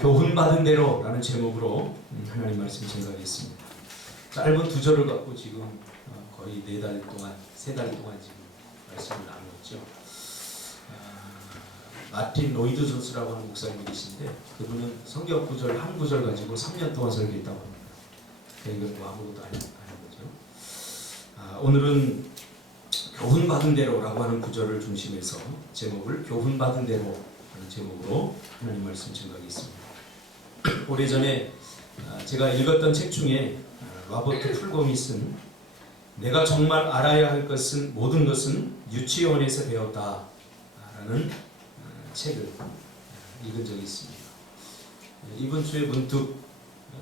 교훈받은 대로라는 제목으로 하나님 말씀 증거하겠습니다. 짧은 두 절을 갖고 지금 거의 4달 동안, 3달 동안 지금 말씀을 나누었죠. 마틴 로이드 존스라고 하는 목사님이 계신데 그분은 성경 구절 한 구절 가지고 3년 동안 설교했다고 합니다. 이건 뭐 아무것도 아닌 거죠. 오늘은 교훈받은 대로라고 하는 구절을 중심해서 제목을 교훈받은 대로라는 제목으로 하나님 말씀 증거하겠습니다. 오래전에 제가 읽었던 책 중에 로버트 풀곰이 쓴 내가 정말 알아야 할 것은 모든 것은 유치원에서 배웠다라는 책을 읽은 적이 있습니다. 이번 주에 문득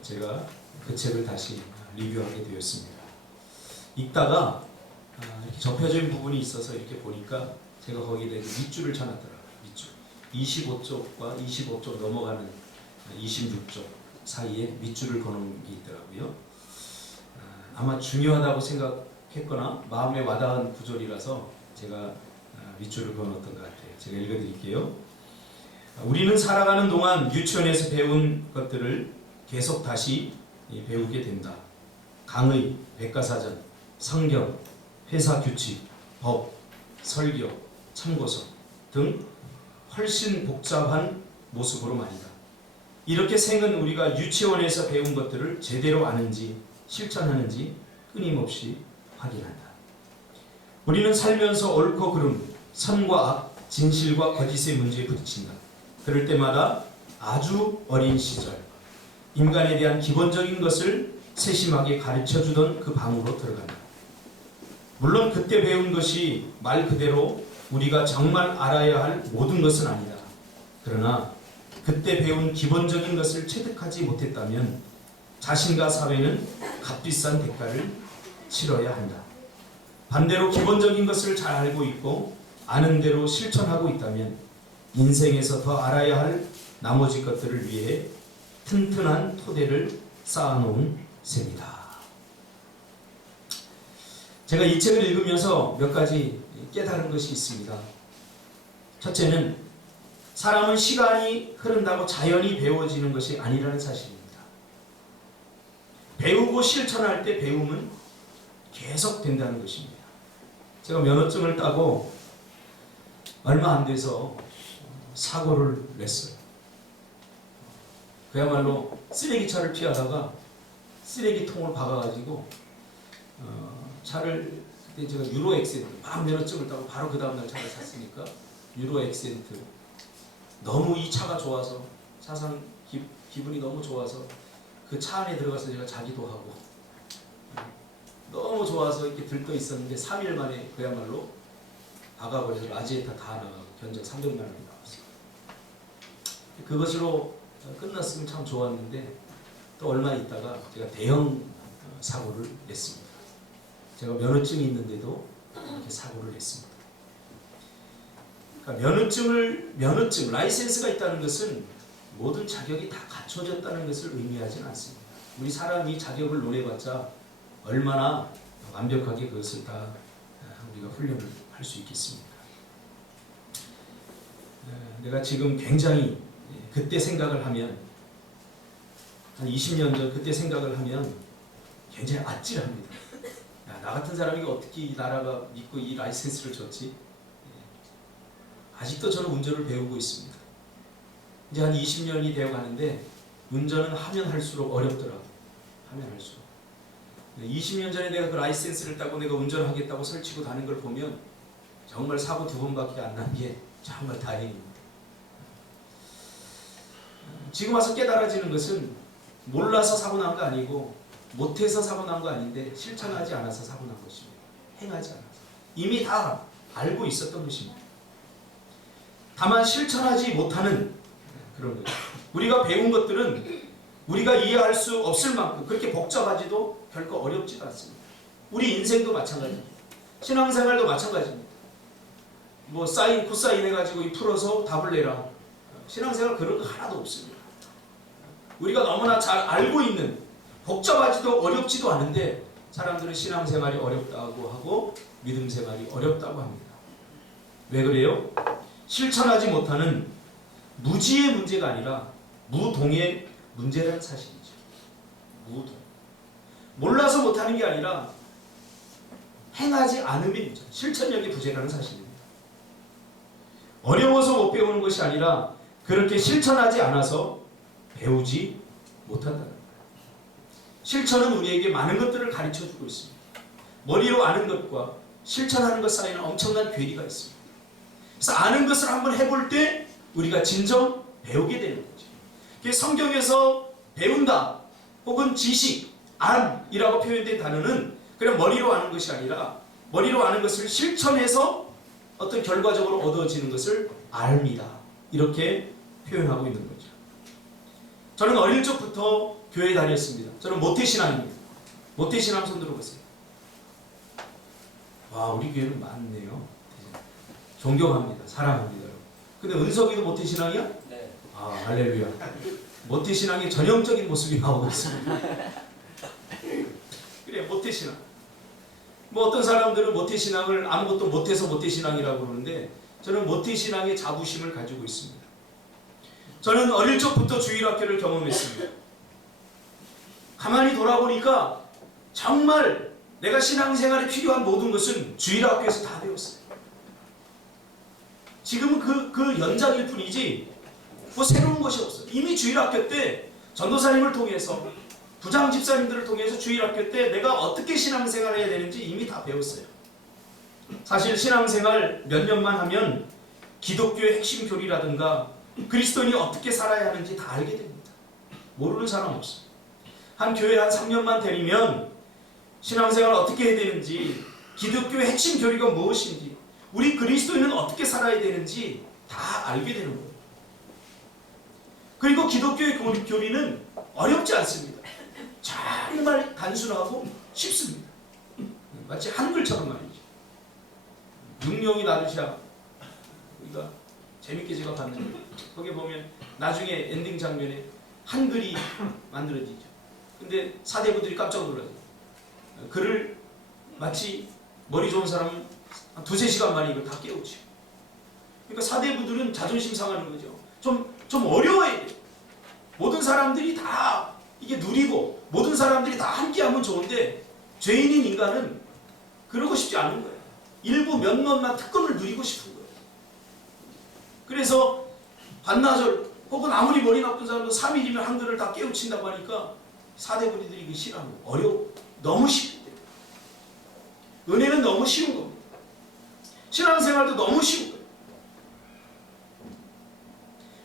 제가 그 책을 다시 리뷰하게 되었습니다. 읽다가 이렇게 접혀진 부분이 있어서 이렇게 보니까 제가 거기에 밑줄을 쳐놨더라고요. 밑줄 25쪽과 25쪽 넘어가는 26쪽 사이에 밑줄을 거놓은 게 있더라고요. 아마 중요하다고 생각했거나 마음에 와닿은 구절이라서 제가 밑줄을 그어놓았던 것 같아요. 제가 읽어드릴게요. 우리는 살아가는 동안 유치원에서 배운 것들을 계속 다시 배우게 된다. 강의, 백과사전, 성경, 회사 규칙, 법, 설교, 참고서 등 훨씬 복잡한 모습으로 말이다. 이렇게 생은 우리가 유치원에서 배운 것들을 제대로 아는지 실천하는지 끊임없이 확인한다. 우리는 살면서 옳고 그름, 선과 악, 진실과 거짓의 문제에 부딪힌다. 그럴 때마다 아주 어린 시절, 인간에 대한 기본적인 것을 세심하게 가르쳐주던 그 방으로 들어간다. 물론 그때 배운 것이 말 그대로 우리가 정말 알아야 할 모든 것은 아니다. 그러나 그때 배운 기본적인 것을 체득하지 못했다면 자신과 사회는 값비싼 대가를 치러야 한다. 반대로 기본적인 것을 잘 알고 있고 아는 대로 실천하고 있다면 인생에서 더 알아야 할 나머지 것들을 위해 튼튼한 토대를 쌓아놓은 셈이다. 제가 이 책을 읽으면서 몇 가지 깨달은 것이 있습니다. 첫째는 사람은 시간이 흐른다고 자연히 배워지는 것이 아니라는 사실입니다. 배우고 실천할 때 배움은 계속 된다는 것입니다. 제가 면허증을 따고 얼마 안 돼서 사고를 냈어요. 그야말로 쓰레기차를 피하다가 쓰레기통을 박아가지고 차를 그때 제가 유로 엑센트 막 면허증을 따고 바로 그 다음날 차를 샀으니까 유로 엑센트 너무 이 차가 좋아서 차상 기분이 너무 좋아서 그 차 안에 들어가서 제가 자기도 하고 너무 좋아서 이렇게 들떠 있었는데 3일 만에 그야말로 박아버려서 라지에타 다 나가고 견적 300만 원이 나왔어요. 그것으로 끝났으면 참 좋았는데 또 얼마 있다가 제가 대형 사고를 냈습니다. 제가 면허증이 있는데도 이렇게 사고를 냈습니다. 그러니까 면허증, 라이센스가 있다는 것은 모든 자격이 다 갖춰졌다는 것을 의미하지는 않습니다. 우리 사람이 자격을 논해봤자 얼마나 완벽하게 그것을 다 우리가 훈련을 할 수 있겠습니까? 내가 지금 굉장히 그때 생각을 하면 한 20년 전 그때 생각을 하면 굉장히 아찔합니다. 야, 나 같은 사람이 어떻게 이 나라가 믿고 이 라이센스를 줬지? 아직도 저는 운전을 배우고 있습니다. 이제 한 20년이 되어 가는데 운전은 하면 할수록 어렵더라고요. 하면 할수록. 20년 전에 내가 그 라이센스를 따고 내가 운전하겠다고 설치고 다닌 걸 보면 정말 사고 2번밖에 안 난 게 정말 다행입니다. 지금 와서 깨달아지는 것은 몰라서 사고 난 거 아니고 못해서 사고 난 거 아닌데 실천하지 않아서 사고 난 것입니다. 행하지 않아서. 이미 다 알고 있었던 것입니다. 다만 실천하지 못하는 그런 거예요. 우리가 배운 것들은 우리가 이해할 수 없을 만큼 그렇게 복잡하지도 결코 어렵지도 않습니다. 우리 인생도 마찬가지입니다. 신앙생활도 마찬가지입니다. 뭐 사인, 코사인 해가지고 풀어서 답을 내라. 신앙생활 그런 거 하나도 없습니다. 우리가 너무나 잘 알고 있는 복잡하지도 어렵지도 않은데 사람들은 신앙생활이 어렵다고 하고 믿음생활이 어렵다고 합니다. 왜 그래요? 실천하지 못하는 무지의 문제가 아니라 무동의 문제라는 사실이죠. 무동. 몰라서 못하는 게 아니라 행하지 않음의 문제, 실천력의 부재라는 사실입니다. 어려워서 못 배우는 것이 아니라 그렇게 실천하지 않아서 배우지 못한다는 거예요. 실천은 우리에게 많은 것들을 가르쳐주고 있습니다. 머리로 아는 것과 실천하는 것 사이에는 엄청난 괴리가 있습니다. 그래서 아는 것을 한번 해볼 때 우리가 진정 배우게 되는 거죠. 성경에서 배운다 혹은 지식, 암이라고 표현된 단어는 그냥 머리로 아는 것이 아니라 머리로 아는 것을 실천해서 어떤 결과적으로 얻어지는 것을 알미다, 이렇게 표현하고 있는 거죠. 저는 어릴 적부터 교회에 다녔습니다. 저는 모태신앙입니다. 모태신앙 손 들어보세요. 와, 우리 교회는 많네요. 존경합니다. 사랑합니다. 근데 은석이도 모태신앙이야? 네. 아, 할렐루야. 모태신앙의 전형적인 모습이 나오고 있습니다. 그래, 모태신앙. 뭐 어떤 사람들은 모태신앙을 아무것도 못해서 모태신앙이라고 그러는데 저는 모태신앙의 자부심을 가지고 있습니다. 저는 어릴 적부터 주일학교를 경험했습니다. 가만히 돌아보니까 정말 내가 신앙생활에 필요한 모든 것은 주일학교에서 다 배웠어요. 지금은 그 연장일 뿐이지 뭐 새로운 것이 없어요. 이미 주일학교 때 전도사님을 통해서 부장 집사님들을 통해서 주일학교 때 내가 어떻게 신앙생활을 해야 되는지 이미 다 배웠어요. 사실 신앙생활 몇 년만 하면 기독교의 핵심 교리라든가 그리스도인이 어떻게 살아야 하는지 다 알게 됩니다. 모르는 사람 없어요. 한 교회 한 3년만 다니면 신앙생활 어떻게 해야 되는지, 기독교의 핵심 교리가 무엇인지, 우리 그리스도인은 어떻게 살아야 되는지 다 알게 되는 거예요. 그리고 기독교의 교리는 어렵지 않습니다. 정말 단순하고 쉽습니다. 마치 한글처럼 말이죠. 능력이 나누샤, 우리가 재밌게 제가 봤는데 거기 보면 나중에 엔딩 장면에 한글이 만들어지죠. 근데 사대부들이 깜짝 놀라요. 글을 마치 머리 좋은 사람은 한 2-3시간 만에 이걸 다 깨우죠. 그러니까 사대부들은 자존심 상하는 거죠. 좀 어려워야 돼요. 모든 사람들이 다 이게 누리고 모든 사람들이 다 함께하면 좋은데 죄인인 인간은 그러고 싶지 않은 거예요. 일부 몇 몇만 특권을 누리고 싶은 거예요. 그래서 반나절 혹은 아무리 머리 나쁜 사람도 3일이면 한글을 다 깨우친다고 하니까 사대부리들이 이게 싫어하는 거예요. 어려워. 너무 쉽기 때문에. 은혜는 너무 쉬운 겁니다. 신앙생활도 너무 쉬운 거예요.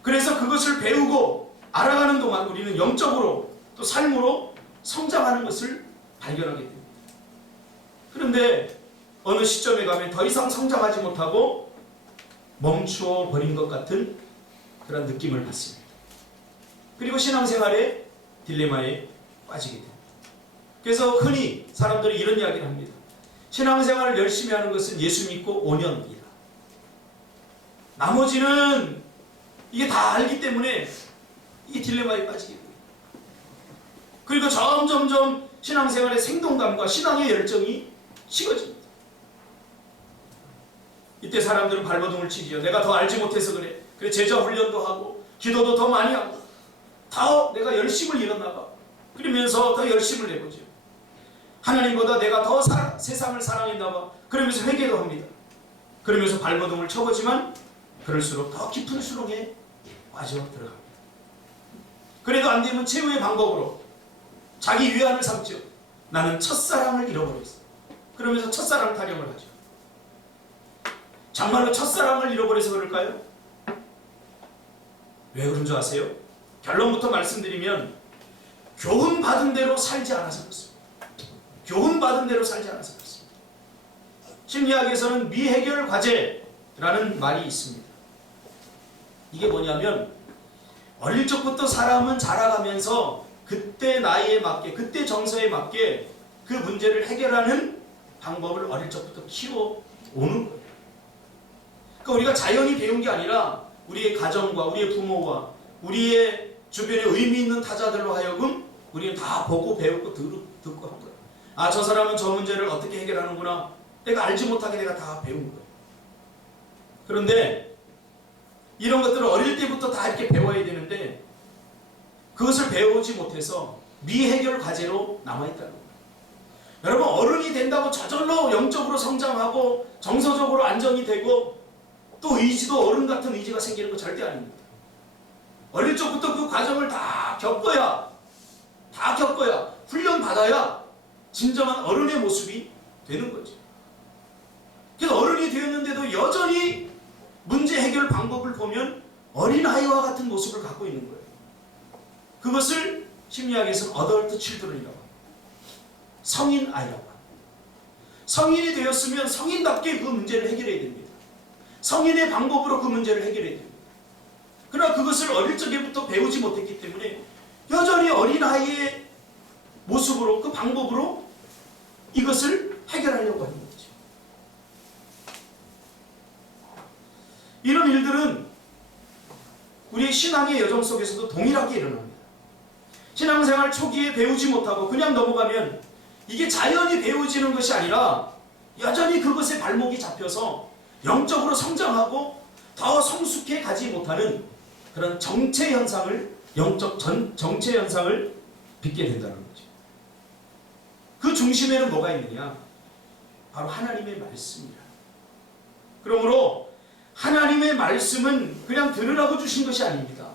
그래서 그것을 배우고 알아가는 동안 우리는 영적으로 또 삶으로 성장하는 것을 발견하게 됩니다. 그런데 어느 시점에 가면 더 이상 성장하지 못하고 멈추어 버린 것 같은 그런 느낌을 받습니다. 그리고 신앙생활의 딜레마에 빠지게 됩니다. 그래서 흔히 사람들이 이런 이야기를 합니다. 신앙생활을 열심히 하는 것은 예수 믿고 5년이다. 나머지는 이게 다 알기 때문에 이 딜레마에 빠지게 됩니다. 그리고 점점점 신앙생활의 생동감과 신앙의 열정이 식어집니다. 이때 사람들은 발버둥을 치지요. 내가 더 알지 못해서 그래. 그래, 제자 훈련도 하고 기도도 더 많이 하고 더 내가 열심을 일어나가. 그러면서 더 열심을 내보죠. 하나님보다 내가 더 세상을 사랑했나 봐. 그러면서 회개도 합니다. 그러면서 발버둥을 쳐보지만 그럴수록 더 깊은 수렁에 빠져 들어갑니다. 그래도 안 되면 최후의 방법으로 자기 위안을 삼죠. 나는 첫사랑을 잃어버렸어. 그러면서 첫사랑 타령을 하죠. 정말로 첫사랑을 잃어버려서 그럴까요? 왜 그런 줄 아세요? 결론부터 말씀드리면 교훈 받은 대로 살지 않아서 그렇습니다. 교훈 받은 대로 살지 않아서 그렇습니다. 심리학에서는 미해결 과제라는 말이 있습니다. 이게 뭐냐면 어릴 적부터 사람은 자라가면서 그때 나이에 맞게, 그때 정서에 맞게 그 문제를 해결하는 방법을 어릴 적부터 키워오는 거예요. 그러니까 우리가 자연히 배운 게 아니라 우리의 가정과 우리의 부모와 우리의 주변에 의미 있는 타자들로 하여금 우리는 다 보고 배우고 듣고 한 거예요. 아, 저 사람은 저 문제를 어떻게 해결하는구나. 내가 알지 못하게 내가 다 배운 거예요. 그런데 이런 것들을 어릴 때부터 다 이렇게 배워야 되는데 그것을 배우지 못해서 미해결 과제로 남아있다는 거예요. 여러분, 어른이 된다고 저절로 영적으로 성장하고 정서적으로 안정이 되고 또 의지도 어른 같은 의지가 생기는 거 절대 아닙니다. 어릴 적부터 그 과정을 다 겪어야 훈련받아야 진정한 어른의 모습이 되는 거죠. 그래서 어른이 되었는데도 여전히 문제 해결 방법을 보면 어린아이와 같은 모습을 갖고 있는 거예요. 그것을 심리학에서는 어덜트 칠드런이라고 합니다. 성인 아이라고 합니다. 성인이 되었으면 성인답게 그 문제를 해결해야 됩니다. 성인의 방법으로 그 문제를 해결해야 됩니다. 그러나 그것을 어릴 적에부터 배우지 못했기 때문에 여전히 어린아이의 모습으로 그 방법으로 이것을 해결하려고 하는 거죠. 이런 일들은 우리의 신앙의 여정 속에서도 동일하게 일어납니다. 신앙생활 초기에 배우지 못하고 그냥 넘어가면 이게 자연히 배워지는 것이 아니라 여전히 그것에 발목이 잡혀서 영적으로 성장하고 더 성숙해 가지 못하는 그런 정체 현상을, 영적 정체 현상을 빚게 된다는 거죠. 그 중심에는 뭐가 있느냐? 바로 하나님의 말씀이라. 그러므로 하나님의 말씀은 그냥 들으라고 주신 것이 아닙니다.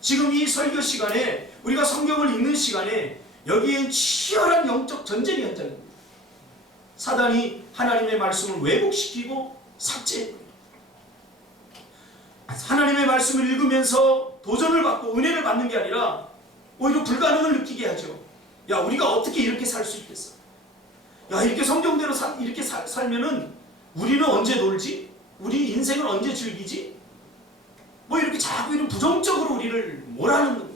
지금 이 설교 시간에 우리가 성경을 읽는 시간에 여기엔 치열한 영적 전쟁의 현장입니다. 사단이 하나님의 말씀을 왜곡시키고 삭제해버립니다. 하나님의 말씀을 읽으면서 도전을 받고 은혜를 받는 게 아니라 오히려 불가능을 느끼게 하죠. 야, 우리가 어떻게 이렇게 살 수 있겠어? 야, 이렇게 성경대로 이렇게 살면은 우리는 언제 놀지? 우리 인생을 언제 즐기지? 뭐 이렇게 자꾸 이런 부정적으로 우리를 몰아넣는 거예요.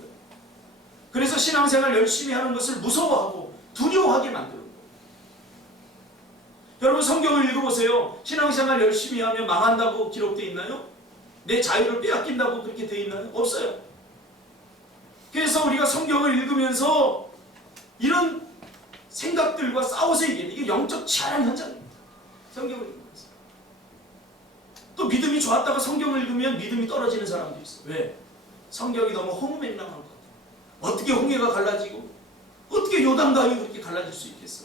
그래서 신앙생활 열심히 하는 것을 무서워하고 두려워하게 만드는 거예요. 여러분, 성경을 읽어보세요. 신앙생활 열심히 하면 망한다고 기록되어 있나요? 내 자유를 빼앗긴다고 그렇게 되어 있나요? 없어요. 그래서 우리가 성경을 읽으면서 이런 생각들과 싸워서 이게 영적 치열한 현장입니다. 성경을 읽으면서. 또 믿음이 좋았다가 성경을 읽으면 믿음이 떨어지는 사람도 있어요. 왜? 성경이 너무 허무맹랑한 것 같아요. 어떻게 홍해가 갈라지고 어떻게 요단강이 그렇게 갈라질 수 있겠어?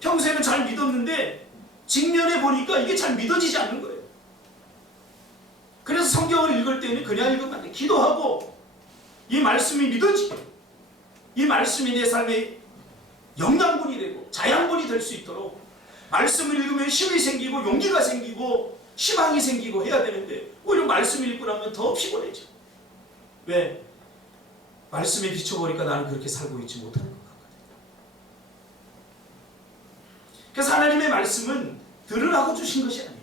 평소에는 잘 믿었는데 직면해 보니까 이게 잘 믿어지지 않는 거예요. 그래서 성경을 읽을 때는 그냥 읽으면 안 돼. 기도하고 이 말씀이 믿어지게, 이 말씀이 내 삶의 영양분이 되고 자양분이 될 수 있도록 말씀을 읽으면 힘이 생기고 용기가 생기고 희망이 생기고 해야 되는데 오히려 말씀을 읽고 나면 더 피곤해져. 왜? 말씀에 비춰보니까 나는 그렇게 살고 있지 못하는 것 같거든요. 그래서 하나님의 말씀은 들으라고 주신 것이 아니에요.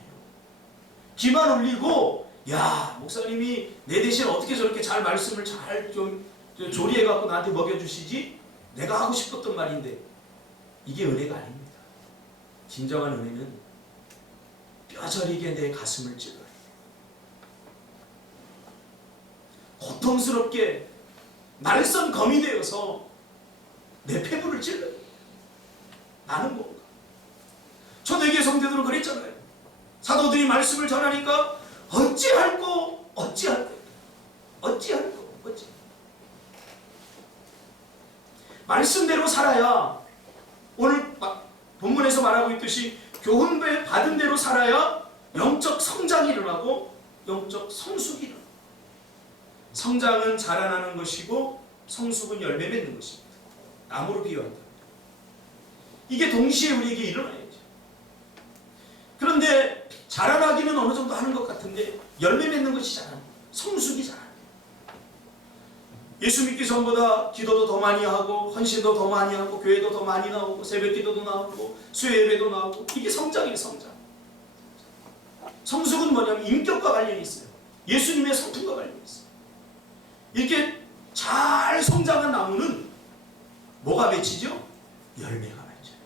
귀만 올리고 야, 목사님이 내 대신 어떻게 저렇게 잘 말씀을 잘 좀 조리해갖고 나한테 먹여주시지? 내가 하고 싶었던 말인데 이게 은혜가 아닙니다. 진정한 은혜는 뼈저리게 내 가슴을 찔러요. 고통스럽게 날선 검이 되어서 내 폐부를 찔러요. 나는 뭔가. 초대교회 성도들은 그랬잖아요. 사도들이 말씀을 전하니까 어찌할꼬 말씀대로 살아야, 오늘 본문에서 말하고 있듯이 교훈 받은 대로 살아야 영적 성장이 일어나고 영적 성숙이 일어나고, 성장은 자라나는 것이고 성숙은 열매 맺는 것입니다. 나무로 비유한다. 이게 동시에 우리에게 일어나야죠. 그런데 자라나기는 어느 정도 하는 것 같은데 열매 맺는 것이 자라나요. 성숙이 자라나요. 예수 믿기 전보다 기도도 더 많이 하고 헌신도 더 많이 하고 교회도 더 많이 나오고 새벽기도도 나오고 수요 예배도 나오고, 이게 성장이에요. 성장. 성숙은 뭐냐면 인격과 관련이 있어요. 예수님의 성품과 관련이 있어요. 이렇게 잘 성장한 나무는 뭐가 맺히죠? 열매가 맺혀요.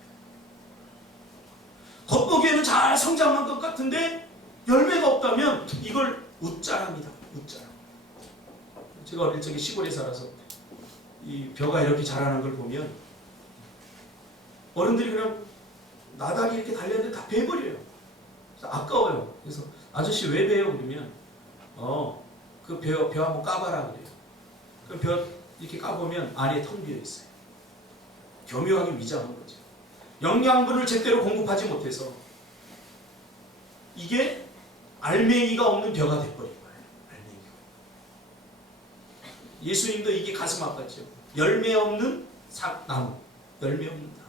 겉보기에는 잘 성장한 것 같은데 열매가 없다면 이걸 웃자랍니다. 웃자라. 제가 어릴 적에 시골에 살아서 이 벼가 이렇게 자라는 걸 보면 어른들이 그냥 나달이 이렇게 달렸는데 다 베버려요. 아까워요. 그래서 아저씨 왜 베요? 그러면 그 벼 한번 까봐라 그래요. 그 벼 이렇게 까보면 안에 텅 비어 있어요. 교묘하게 위장한 거죠. 영양분을 제대로 공급하지 못해서 이게 알맹이가 없는 벼가 돼버린 거예요. 알맹이가. 예수님도 이게 가슴 아팠죠. 열매 없는 나무, 열매 없는 나무.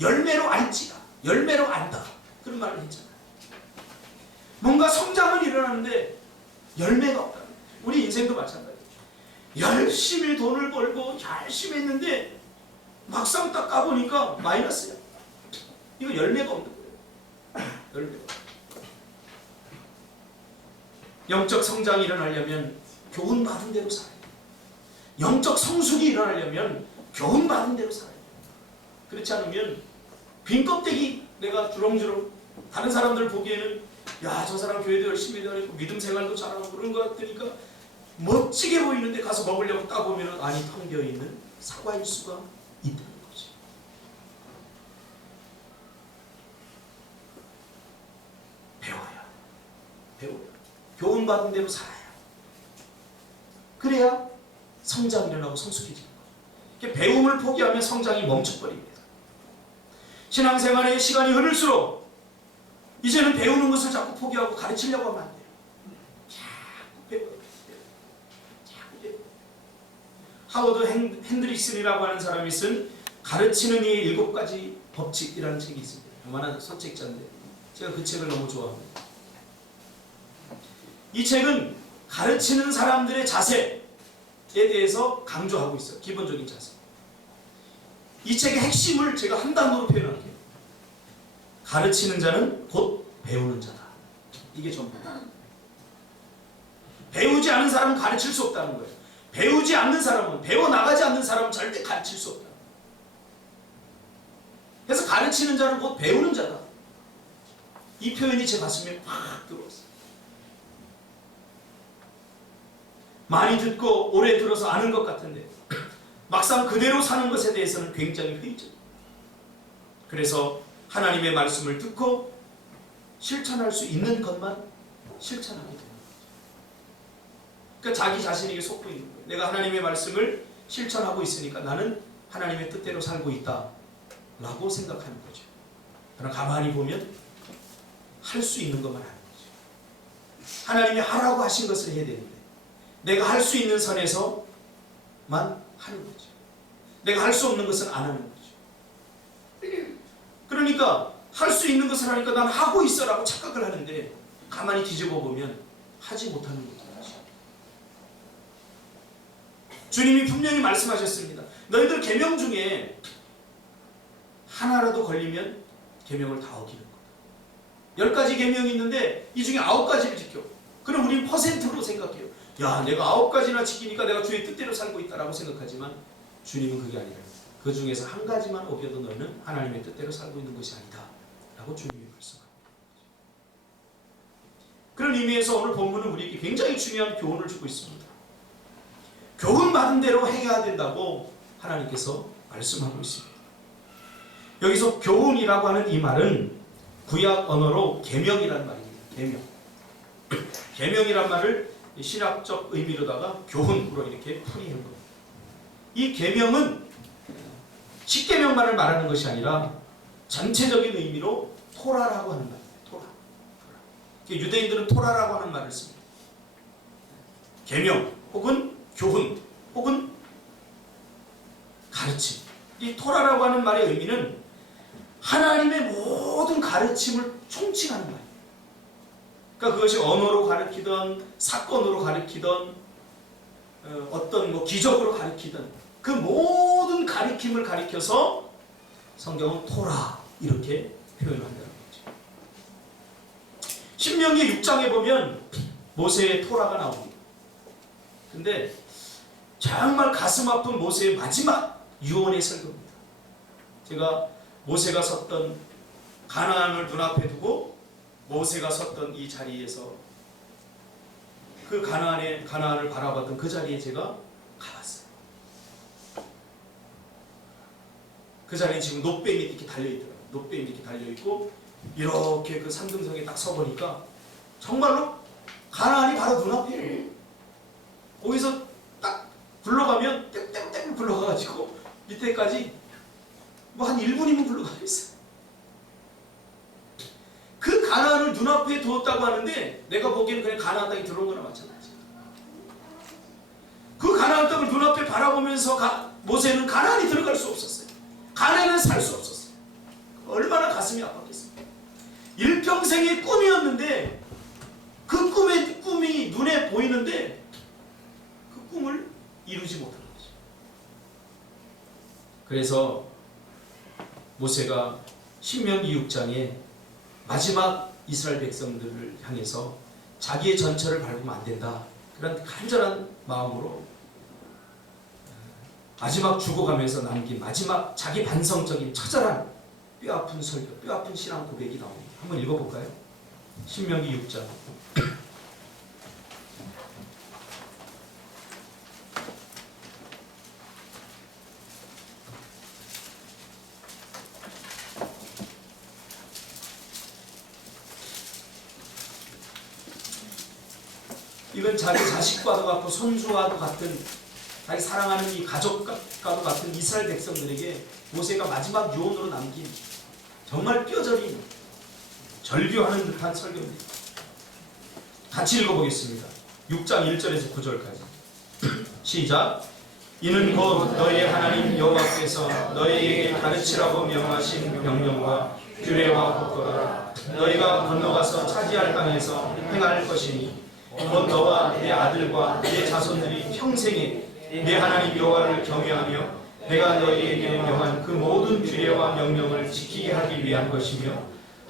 열매로 알지다, 열매로 안다, 그런 말을 했잖아요. 뭔가 성장은 일어나는데 열매가 없다. 우리 인생도 마찬가지예요. 열심히 돈을 벌고 열심히 했는데 막상 딱 까보니까 마이너스야. 이거 열매가 없는 거예요. 열매가. 영적 성장이 일어나려면 교훈받은 대로 살아야 돼요. 영적 성숙이 일어나려면 교훈받은 대로 살아야 돼요. 그렇지 않으면 빈 껍데기 내가 주렁주렁 다른 사람들 보기에는 야, 저 사람 교회도 열심히 다니고 믿음 생활도 잘하고 그런 것 같으니까 멋지게 보이는데 가서 먹으려고 따보면 안이 텅 비어있는 사과일 수가 있다는 거죠. 배워야 교훈받은 대로 살아야. 그래야 성장이 일어나고 성숙해지는 거예요. 배움을 포기하면 성장이 멈춰버립니다. 신앙생활에 시간이 흐를수록 이제는 배우는 것을 자꾸 포기하고 가르치려고 하면 안 돼요. 자꾸 배워요. 자꾸 배워요. 하워드 핸드릭슨이라고 하는 사람이 쓴 가르치는 이의 7가지 법칙이라는 책이 있습니다. 요만한 서책자인데 제가 그 책을 너무 좋아합니다. 이 책은 가르치는 사람들의 자세에 대해서 강조하고 있어요. 기본적인 자세. 이 책의 핵심을 제가 한 단어로 표현할게요. 가르치는 자는 곧 배우는 자다. 이게 전부다. 배우지 않은 사람은 가르칠 수 없다는 거예요. 배우지 않는 사람은, 배워나가지 않는 사람은 절대 가르칠 수 없다. 그래서 가르치는 자는 곧 배우는 자다. 이 표현이 제 가슴에 확 들어왔어요. 많이 듣고 오래 들어서 아는 것 같은데 막상 그대로 사는 것에 대해서는 굉장히 회의적이에요. 그래서 하나님의 말씀을 듣고 실천할 수 있는 것만 실천하게 되는 거죠. 그러니까 자기 자신에게 속고 있는 거예요. 내가 하나님의 말씀을 실천하고 있으니까 나는 하나님의 뜻대로 살고 있다 라고 생각하는 거죠. 그러나 가만히 보면 할 수 있는 것만 하는 거죠. 하나님이 하라고 하신 것을 해야 되는데 내가 할 수 있는 선에서만 하는 거죠. 내가 할 수 없는 것은 안 하는 거죠. 그러니까 할 수 있는 것을 하니까 난 하고 있어라고 착각을 하는데 가만히 뒤집어 보면 하지 못하는 거죠. 주님이 분명히 말씀하셨습니다. 너희들 계명 중에 하나라도 걸리면 계명을 다 어기는 거다. 10가지 계명이 있는데 이 중에 9가지를 지켜. 그럼 우리는 퍼센트로 생각해요. 야, 내가 9가지나 지키니까 내가 주의 뜻대로 살고 있다라고 생각하지만 주님은 그게 아니라 그 중에서 한 가지만 어겨도 너는 하나님의 뜻대로 살고 있는 것이 아니다 라고 주님이 말씀합니다. 그런 의미에서 오늘 본문은 우리에게 굉장히 중요한 교훈을 주고 있습니다. 교훈 받은 대로 행해야 된다고 하나님께서 말씀하고 있습니다. 여기서 교훈이라고 하는 이 말은 구약 언어로 계명이라는 말입니다. 계명. 계명이란 말을 신학적 의미로다가 교훈으로 이렇게 풀이한 겁니다. 이 계명은 십계명만을 말하는 것이 아니라 전체적인 의미로 토라라고 하는 말입니다. 토라. 유대인들은 토라라고 하는 말을 씁니다. 계명 혹은 교훈 혹은 가르침. 이 토라라고 하는 말의 의미는 하나님의 모든 가르침을 총칭하는 말이에요. 그러니까 그것이 언어로 가르치던 사건으로 가르치던 어떤 뭐 기적으로 가르치던 그 모든 가르침을 가리켜서 성경은 토라 이렇게 표현한다는 거죠. 신명기 6장에 보면 모세의 토라가 나옵니다. 근데 정말 가슴 아픈 모세의 마지막 유언의 설교입니다. 제가 모세가 섰던 가나안을 눈앞에 두고 모세가 섰던 이 자리에서 그 가나안을 바라봤던 그 자리에 제가 가봤어요. 그 자리에 지금 놋뱀이 이렇게 달려있더라고요. 놋뱀이 이렇게 달려있고 이렇게 그 산등성에 딱 서보니까 정말로 가나안이 바로 눈앞이에요. 거기서 딱 굴러가면 땡땡땡 굴러가가지고 밑에까지 뭐 한 1분이면 굴러가 있어요. 그 가나안을 눈앞에 두었다고 하는데 내가 보기에는 그냥 가나안 땅에 들어온 거나 마찬가지예요. 그 가나안 땅을 눈앞에 바라보면서 모세는 가나안에 들어갈 수 없었어요. 가나안에 살 수 없었어요. 얼마나 가슴이 아팠겠어요. 일평생의 꿈이었는데 그 꿈이 눈에 보이는데 그 꿈을 이루지 못한 거죠. 그래서 모세가 신명기 6장에 마지막 이스라엘 백성들을 향해서 자기의 전철을 밟으면 안 된다. 그런 간절한 마음으로 마지막 죽어가면서 남긴 마지막 자기 반성적인 처절한 뼈아픈 설교, 뼈아픈 신앙 고백이 나옵니다. 한번 읽어볼까요? 신명기 6장. 이건 자기 자식과도 같고 손주와도 같은 자기 사랑하는 이 가족과도 같은 이스라엘 백성들에게 모세가 마지막 유언으로 남긴 정말 뼈저린 절규하는 듯한 설교입니다. 같이 읽어보겠습니다. 6장 1절에서 9절까지 시작. 이는 곧 너희의 하나님 여호와께서 너희에게 가르치라고 명하신 명령과 규례와 법도라. 너희가 건너가서 차지할 땅에서 행할 것이니 곧 너와 내 아들과 내 자손들이 평생에 내 하나님 여호와를 경외하며 내가 너희에게 명한 그 모든 규례와 명령을 지키게 하기 위한 것이며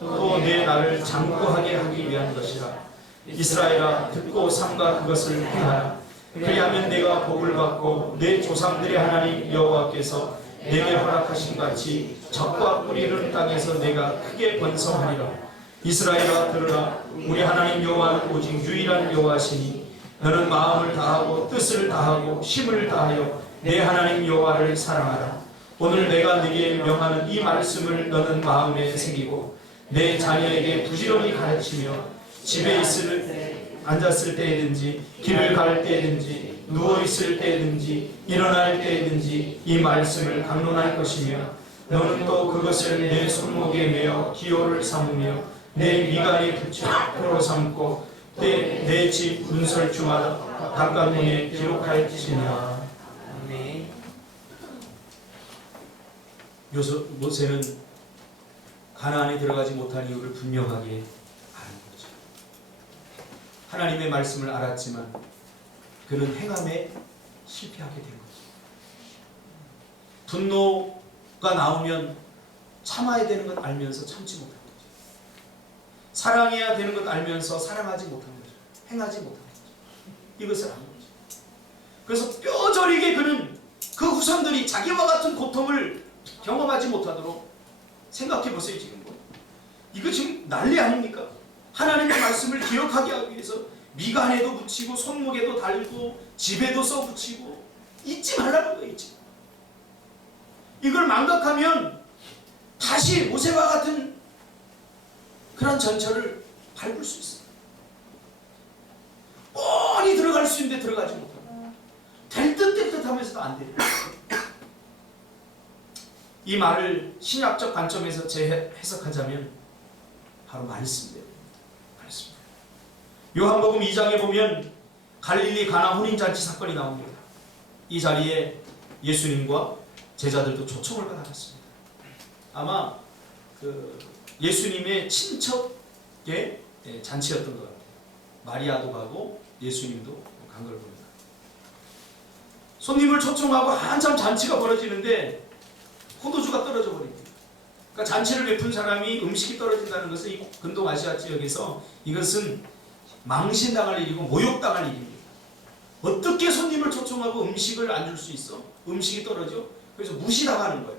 또 내 나를 장구하게 하기 위한 것이라. 이스라엘아 듣고 삼가 그것을 행하라. 그리하면 내가 복을 받고 내 조상들의 하나님 여호와께서 내게 허락하신 같이 적과 꿀이 흐르는 땅에서 내가 크게 번성하리라. 이스라엘아 들으라. 우리 하나님 여호와는 오직 유일한 여호와시니 너는 마음을 다하고 뜻을 다하고 힘을 다하여 내 하나님 여호와를 사랑하라. 오늘 내가 네게 명하는 이 말씀을 너는 마음에 새기고 내 자녀에게 부지런히 가르치며 집에 앉았을 때든지 길을 갈 때든지 누워있을 때든지 일어날 때든지 이 말씀을 강론할 것이며 너는 또 그것을 내 손목에 메어 기호를 삼으며 내 미간에 붙여 표로 삼고 내 집 문설주마다 바깥문에 기록할지니라. 아멘. 모세는 가나안에 들어가지 못한 이유를 분명하게 아는 거죠. 하나님의 말씀을 알았지만 그는 행함에 실패하게 된 거죠. 분노가 나오면 참아야 되는 것 알면서 참지 못한 거죠. 사랑해야 되는 것 알면서 사랑하지 못한 거죠. 행하지 못한 거죠. 이것을 아는 거죠. 그래서 뼈저리게 그는 그 후손들이 자기와 같은 고통을 경험하지 못하도록 생각해 보세요. 지금 이거 지금 난리 아닙니까? 하나님의 말씀을 기억하게 하기 위해서 미간에도 붙이고 손목에도 달고 집에도 써붙이고 잊지 말라는 거예요. 잊지. 이걸 망각하면 다시 모세와 같은 그런 전철을 밟을 수 있어요. 뻔히 들어갈 수 있는데 들어가지 못하고 될 듯 될 듯 하면서도 안 돼요. 이 말을 신약적 관점에서 재해석하자면 바로 말씀입니다. 말씀. 요한복음 2장에 보면 갈릴리 가나 혼인잔치 사건이 나옵니다. 이 자리에 예수님과 제자들도 초청을 받았습니다. 아마 예수님의 친척의 잔치였던 것 같아요. 마리아도 가고 예수님도 간 걸 보니까. 손님을 초청하고 한참 잔치가 벌어지는데 포도주가 떨어져 버립니다. 그러니까 잔치를 베푼 사람이 음식이 떨어진다는 것은 이 근동아시아 지역에서 이것은 망신당할 일이고 모욕당할 일입니다. 어떻게 손님을 초청하고 음식을 안 줄 수 있어? 음식이 떨어져? 그래서 무시당하는 거예요.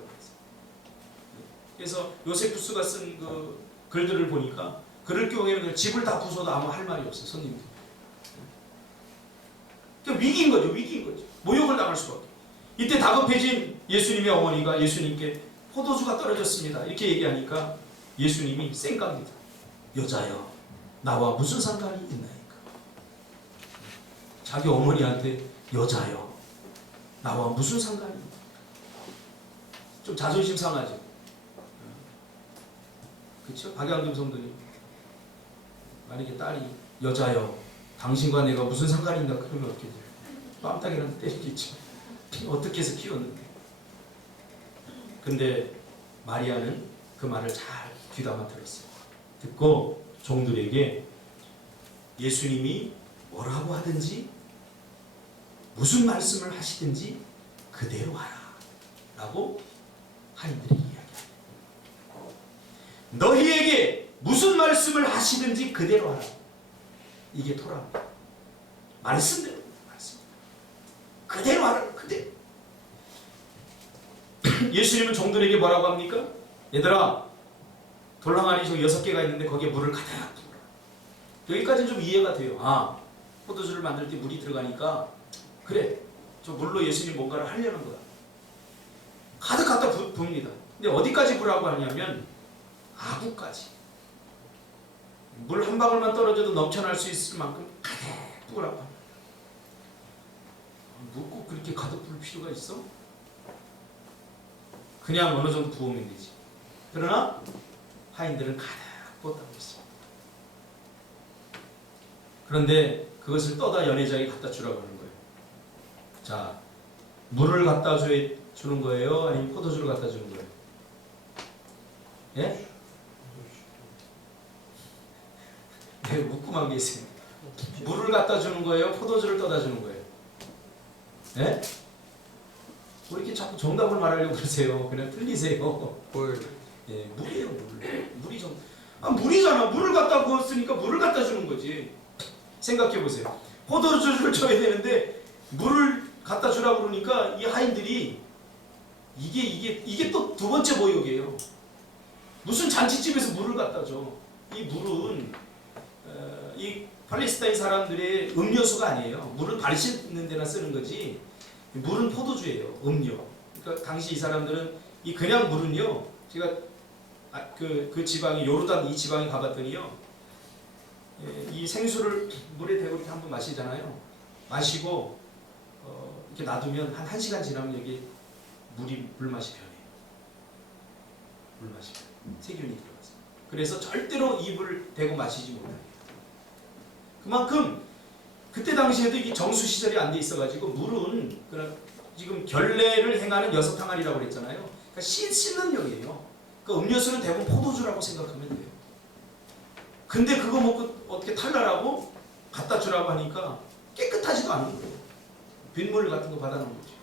그래서 요세푸스가 쓴 그 글들을 보니까 그럴 경우에는 집을 다 부숴도 아무 할 말이 없어요. 손님들. 그러니까 위기인 거죠. 위기인 거죠. 모욕을 당할 수밖에. 이때 다급해진 예수님의 어머니가 예수님께 포도주가 떨어졌습니다. 이렇게 얘기하니까 예수님이 쌩깝니다. 여자여, 나와 무슨 상관이 있나이까? 자기 어머니한테 여자여, 나와 무슨 상관이? 좀 자존심 상하죠. 그렇죠? 박양금 성도님, 만약에 딸이 여자여 당신과 내가 무슨 상관이 있나 그러면 어떻게 돼요? 뺨따기라도 때리겠죠. 어떻게 해서 키웠는데. 근데 마리아는 그 말을 잘 귀담아 들었어요. 듣고 종들에게 예수님이 뭐라고 하든지 무슨 말씀을 하시든지 그대로 하라 라고 하인들에게 이야기합니다. 너희에게 무슨 말씀을 하시든지 그대로 하라. 이게 토라입니다. 말씀대로 말씀. 그대로 하라. 그대로. 예수님은 종들에게 뭐라고 합니까? 얘들아, 돌랑아리 저 6개가 있는데 거기에 물을 가득 부어라. 여기까지는 좀 이해가 돼요. 아, 포도주를 만들 때 물이 들어가니까 그래, 저 물로 예수님 뭔가를 하려는 거야. 가득 갖다 부읍니다. 근데 어디까지 부라고 하냐면 아구까지. 물 한 방울만 떨어져도 넘쳐날 수 있을 만큼 가득 부으라고 합니다. 뭐 꼭 그렇게 가득 부을 필요가 있어? 그냥 어느 정도 부으면 되지. 그러나 하인들은 가득 부었다고 했습니다. 그런데 그것을 떠다 연회장에 갖다 주라고 하는 거예요. 자, 물을 갖다 주는 거예요? 아니면 포도주를 갖다 주는 거예요? 예? 네, 묻고만 계세요. 물을 갖다 주는 거예요? 포도주를 떠다 주는 거예요? 예? 왜 이렇게 자꾸 정답을 말하려고 그러세요? 그냥 틀리세요. 물. 예, 물이에요, 물. 물이잖아. 물을 갖다 부었으니까 물을 갖다 주는 거지. 생각해 보세요. 포도주를 줘야 되는데 물을 갖다 주라고 그러니까 이 하인들이 이게 또 두 번째 모욕이에요. 무슨 잔치집에서 물을 갖다 줘. 이 물은 이 팔레스타인 사람들의 음료수가 아니에요. 물은 발 씻는 데나 쓰는 거지. 물은 포도주예요. 음료. 그러니까 당시 이 사람들은 이 그냥 물은요. 제가 그 지방이 요르단 이 지방에 가봤더니요. 이 생수를 물에 대고 이렇게 한번 마시잖아요. 마시고 이렇게 놔두면 한 1시간 지나면 여기 물맛이 변해요. 물맛이 변해요. 세균이 들어가서. 그래서 절대로 입을 대고 마시지 못해요. 그만큼 그때 당시에도 이게 정수 시절이 안 돼 있어가지고 물은 그런 지금 결례를 행하는 6항아리라고 그랬잖아요. 그러니까 씻는 용이에요. 그 음료수는 대부분 포도주라고 생각하면 돼요. 근데 그거 먹고 어떻게 탈라라고 갖다 주라고 하니까 깨끗하지도 않은 거예요. 빗물 같은 거 받아놓은 거죠.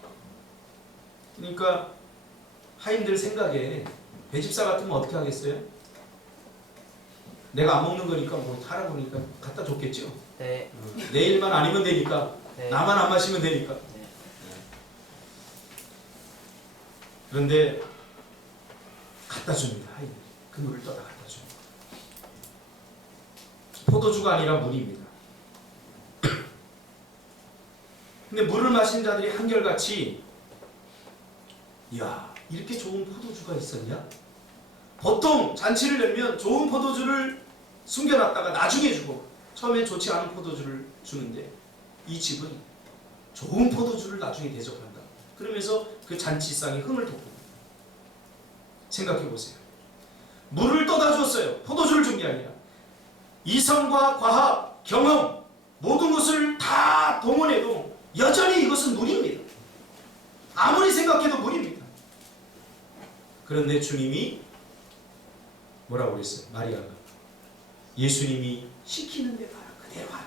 그러니까 하인들 생각에 배집사 같으면 어떻게 하겠어요? 내가 안 먹는 거니까 뭐 타라고 그러니까 갖다 줬겠죠. 네. 내일만 아니면 되니까. 네. 나만 안 마시면 되니까. 네. 그런데 갖다 줍니다. 하인들. 그 물을 떠다 갖다 줍니다. 포도주가 아니라 물입니다. 근데 물을 마신 자들이 한결같이 이야, 이렇게 좋은 포도주가 있었냐? 보통 잔치를 열면 좋은 포도주를 숨겨놨다가 나중에 주고 처음엔 좋지 않은 포도주를 주는데 이 집은 좋은 포도주를 나중에 대접한다. 그러면서 그 잔치상에 흥을 돋고 생각해보세요. 물을 떠다 줬어요. 포도주를 준 게 아니라 이성과 과학, 경험 모든 것을 다 동원해도 여전히 이것은 물입니다. 아무리 생각해도 물입니다. 그런데 주님이 뭐라고 그랬어요? 마리아가 예수님이 시키는 데 가라. 그대로 가라.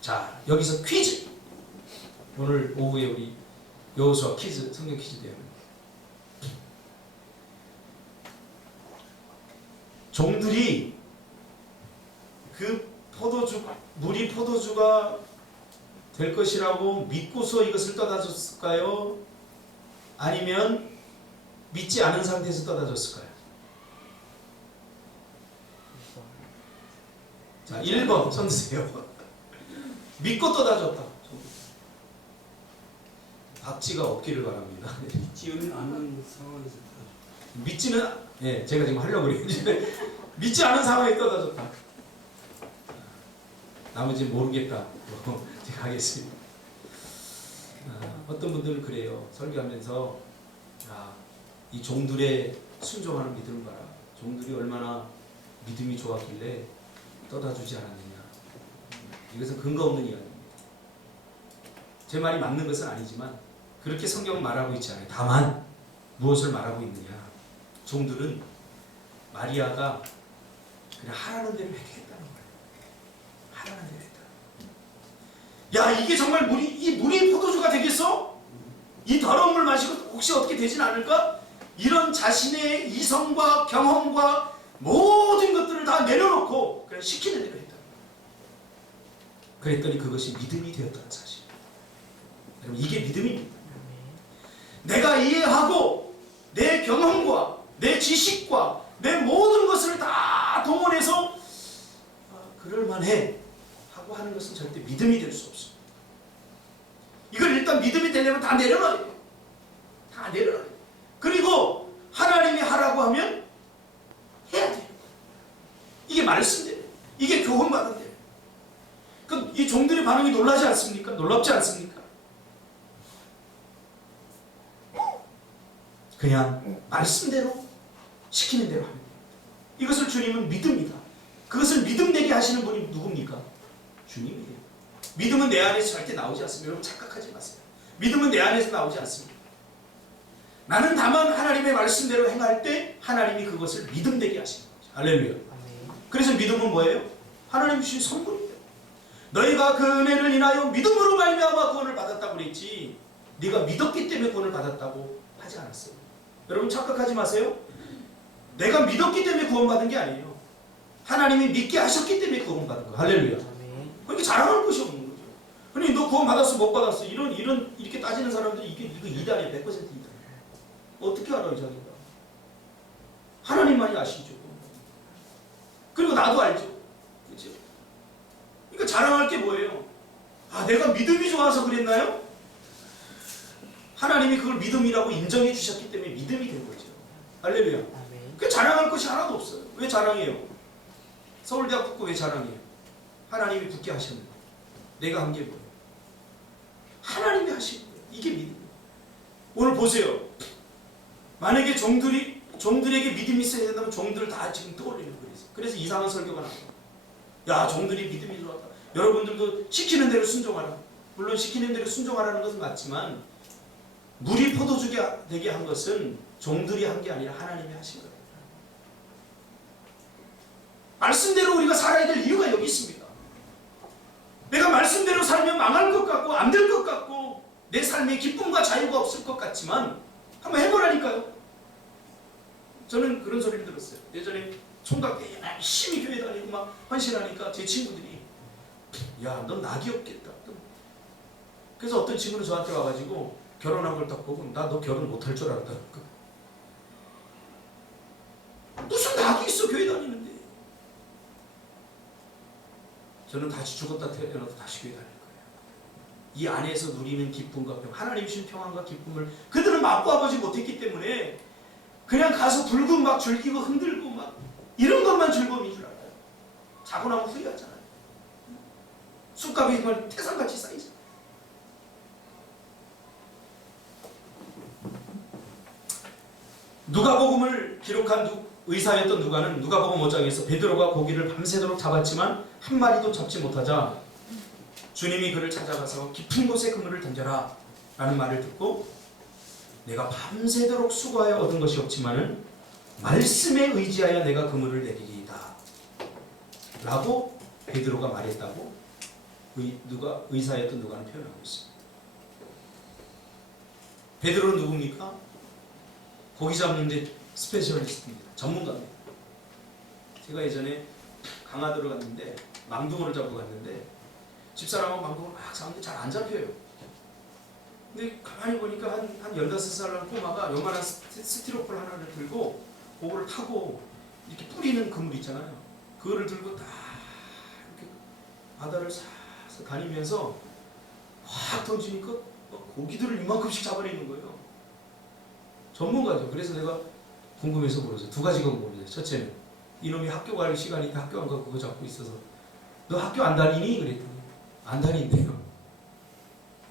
자, 여기서 퀴즈. 오늘 오후에 우리 여호수아 퀴즈, 성경 퀴즈 대회는 종들이 그 물이 포도주가 될 것이라고 믿고서 이것을 떠다 줬을까요? 아니면 믿지 않은 상태에서 떠다 줬을까요? 자, 1번 손 드세요. 믿고 떠다 줬다. 박지가 없기를 바랍니다. 믿지 않는 상황에서 믿지는, 예, 제가 지금 하려고 그래요. 믿지 않은 상황에 떠다 줬다. 나머지는 모르겠다. 제가 하겠습니다. 어떤 분들은 그래요. 설교하면서 이 종들의 순종하는 믿음을 봐라. 종들이 얼마나 믿음이 좋았길래 떠다주지 않았느냐. 이것은 근거 없는 이야기입니다. 제 말이 맞는 것은 아니지만 그렇게 성경은 말하고 있지 않아요. 다만 무엇을 말하고 있느냐. 종들은 마리아가 그냥 하라는 대로 해주겠다는 거예요. 하라는 대로 했다. 야, 이게 정말 이 물이 포도주가 되겠어? 이 더러운 물 마시고 혹시 어떻게 되진 않을까? 이런 자신의 이성과 경험과 모든 것들을 다 내려놓고 그냥 시키는 대로 했다. 그랬더니 그것이 믿음이 되었다는 사실. 여러분, 이게 믿음입니다. 내가 이해하고 내 경험과 내 지식과 내 모든 것을 다 동원해서 그럴만해 하고 하는 것은 절대 믿음이 될 수 없습니다. 이걸 일단 믿음이 되려면 다 내려놔야 돼요. 다 내려놔야 돼요. 그리고 하나님이 하라고 하면 해야 돼요. 이게 말씀대로, 이게 교훈받은 대로. 그럼 이 종들의 반응이 놀라지 않습니까? 놀랍지 않습니까? 그냥 말씀대로 시키는 대로 합니다. 이것을 주님은 믿음이다. 그것을 믿음 되게 하시는 분이 누굽니까? 주님이에요. 믿음은 내 안에서 절대 나오지 않습니다. 여러분 착각하지 마세요. 믿음은 내 안에서 나오지 않습니다. 나는 다만 하나님의 말씀대로 행할 때 하나님이 그것을 믿음 되게 하시는 거죠. 할렐루야. 그래서 믿음은 뭐예요? 하나님 주신 선물이에요. 너희가 그 은혜를 인하여 믿음으로 말미암아 구원을 받았다고 그랬지, 네가 믿었기 때문에 구원을 받았다고 하지 않았어요. 여러분 착각하지 마세요. 내가 믿었기 때문에 구원받은 게 아니에요. 하나님이 믿게 하셨기 때문에 구원받은 거예요. 할렐루야. 그러니까 자랑할 것이 없는 거죠. 아니 너 구원 받았어 못 받았어 이렇게 따지는 사람들이 이거 이단이야. 100% 이단. 어떻게 알아요 자기가? 하나님만이 아시죠. 그리고 나도 알죠. 그렇죠? 그러니까 자랑할 게 뭐예요? 내가 믿음이 좋아서 그랬나요? 하나님이 그걸 믿음이라고 인정해 주셨기 때문에 믿음이 된 거죠. 할렐루야. 그 자랑할 것이 하나도 없어요. 왜 자랑해요? 서울대학 붙고 왜 자랑해요? 하나님이 붙게 하셨는데 내가 한 게 뭐예요? 하나님이 하신 거예요. 이게 믿음이에요. 오늘 보세요. 만약에 종들에게 믿음이 있어야 된다면 종들 다 지금 떠올리는 거예요. 그래서 이상한 설교가 나와요. 야, 종들이 믿음이 들어왔다. 여러분들도 시키는 대로 순종하라. 물론 시키는 대로 순종하라는 것은 맞지만 물이 포도주가 되게 한 것은 종들이 한 게 아니라 하나님이 하신 거예요. 말씀대로 우리가 살아야 될 이유가 여기 있습니다. 내가 말씀대로 살면 망할 것 같고 안 될 것 같고 내 삶에 기쁨과 자유가 없을 것 같지만 한번 해보라니까요. 저는 그런 소리를 들었어요. 예전에 총각 때 열심히 교회 다니고 막 헌신하니까 제 친구들이 야, 넌 낙이 없겠다. 그래서 어떤 친구는 저한테 와가지고 결혼한 걸 딱 보고 나 너 결혼 못할 줄 알았다. 무슨 낙이 있어 교회 다니는데. 저는 다시 죽었다 태어나도 다시 교회 다닐 거예요. 이 안에서 누리는 기쁨과 평, 하나님 주신 평안과 기쁨을 그들은 맛보아보지 못했기 때문에 그냥 가서 불고 막 즐기고 흔들고 막 이런 것만 즐거움인 줄 알아요. 자고 나면 후회하잖아요. 쑥값이 정말 태산같이 쌓이잖아요. 누가복음을 기록한 의사였던 누가는 누가복음 5장에서 베드로가 고기를 밤새도록 잡았지만 한 마리도 잡지 못하자 주님이 그를 찾아가서 깊은 곳에 그물을 던져라 라는 말을 듣고 내가 밤새도록 수고하여 얻은 것이 없지만은 말씀에 의지하여 내가 그물을 내리리이다 라고 베드로가 말했다고 의사였던 누가는 표현하고 있습니다. 베드로는 누굽니까? 고기 잡는데 스페셜리스트입니다. 전문가입니다. 제가 예전에 강화도를 갔는데 망둥어를 잡으러 갔는데 집사람하고 망둥어를 막 잡는데 잘 안 잡혀요. 근데 가만히 보니까 한 15살 난 꼬마가 요만한 스티로폴 하나를 들고 그거를 타고 이렇게 뿌리는 그물 있잖아요. 그거를 들고 딱 이렇게 바다를 싹 다니면서 확 던지니까 고기들을 이만큼씩 잡아내는 거예요. 전문가죠. 그래서 내가 궁금해서 물었어요. 두 가지가 궁금해요. 첫째는 이놈이 학교 갈 시간이니까 학교 안 가고 그거 잡고 있어서 너 학교 안 다니니? 그랬더니 안 다닌대요.